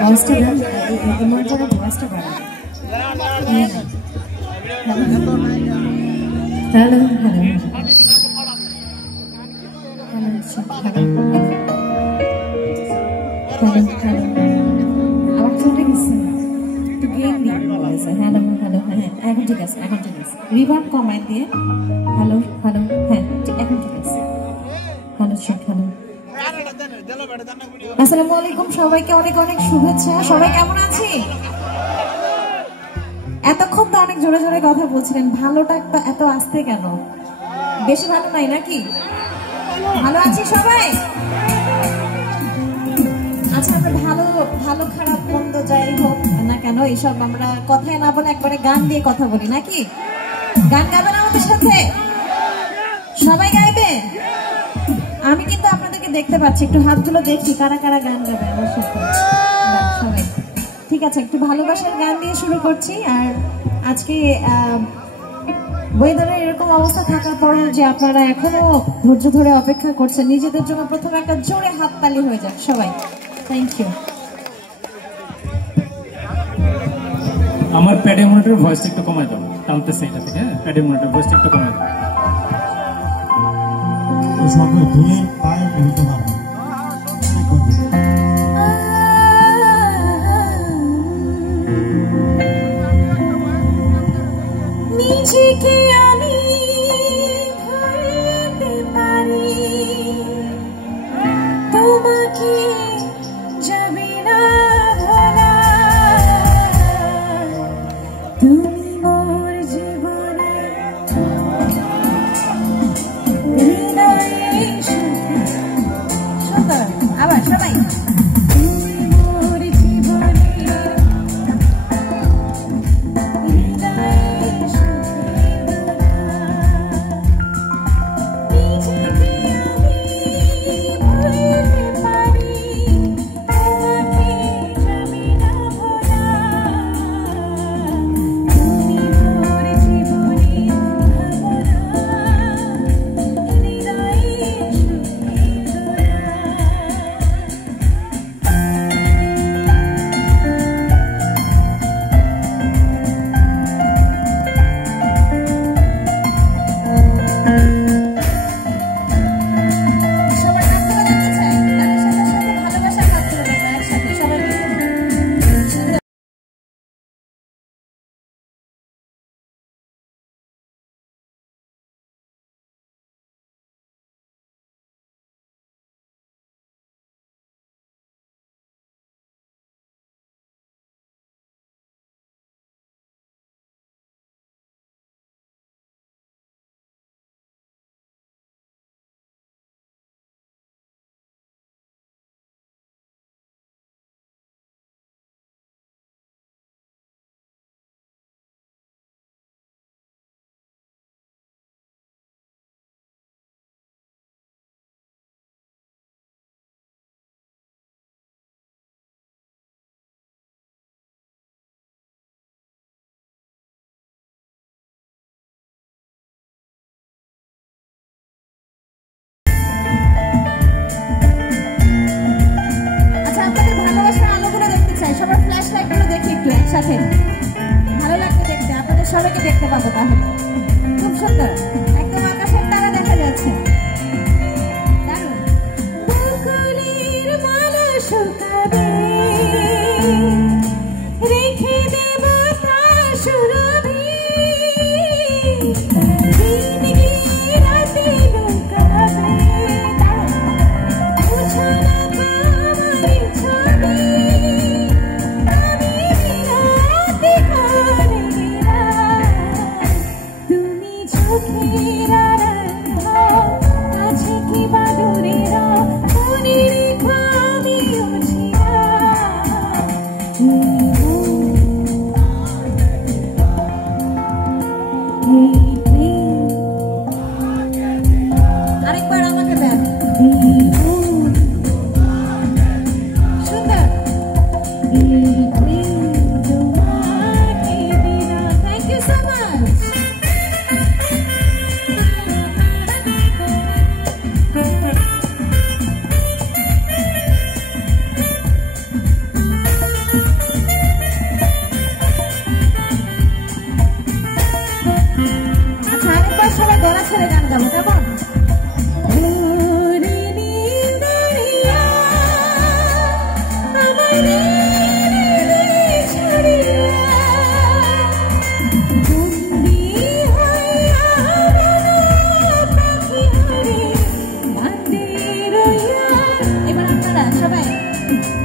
ভয়েসটা দেন, ইমোজিটার ভয়েসটা বাড়ান। হ্যালো হ্যালো আমার চলে গেছে একটু গেম দিয়ে হ্যালো হ্যালো হ্যাঁ এখন ঠিক আছে, এখন ঠিক আছে, রিভার্ব কমাই দিয়ে হ্যালো হ্যালো হ্যাঁ এখন ঠিক আছে। Hello Sheikh hello. আসসালামু আলাইকুম, সবাইকে অনেক অনেক শুভেচ্ছা। সবাই কেমন আছে? এতক্ষণ তো অনেক জোরে জোরে কথা বলছিলেন, ভালোটা এত আস্তে কেন? বেশি ভালো নাই নাকি? ভালো আছি সবাই। আচ্ছা, আমরা ভালো ভালো খারাপ মন্দ যাই হোক না কেন এইসব আমরা কথায় না বলে একবারে গান দিয়ে কথা বলি নাকি? গান গাবেন আমাদের সাথে? সবাই গাইবে? আমি কিন্তু আপনাদেরকে দেখতে পাচ্ছি, একটু হাতগুলো দেখি কারা কারা গান গাবে আমার সাথে। সবাই ঠিক আছে, একটু ভালোবাসার গান দিয়ে শুরু করছি। আর আজকে ওয়েদারের এরকম অবস্থা থাকার পরেও যে আপনারা এখনো ধৈর্য ধরে অপেক্ষা করছেন, নিজেদের জন্য প্রথমে একটা জোরে হাততালি হয়ে যাক সবাই। Thank you. আমার প্যাডে মনিটর ভয়েসটা একটু কমাই দাও, টানতেছে এটা থেকে। হ্যাঁ, প্যাডে মনিটর ভয়েসটা একটু কমাই দাও। সকল ভুলের পায়ে মিলিত হবে। নিজেকে আমি ধরতে পারি, তোমাকে যাবে না ভোলা, তুমি মোর জীবনে হৃদয়ে সুন্দর। আবার সবাই সাথে ভালো লাগবে দেখতে, আপনাদের সবাইকে দেখতে পাবো। তাহলে খুব সুন্দর, একদম আকাশের তারা দেখা যাচ্ছে। রেখে দেব গান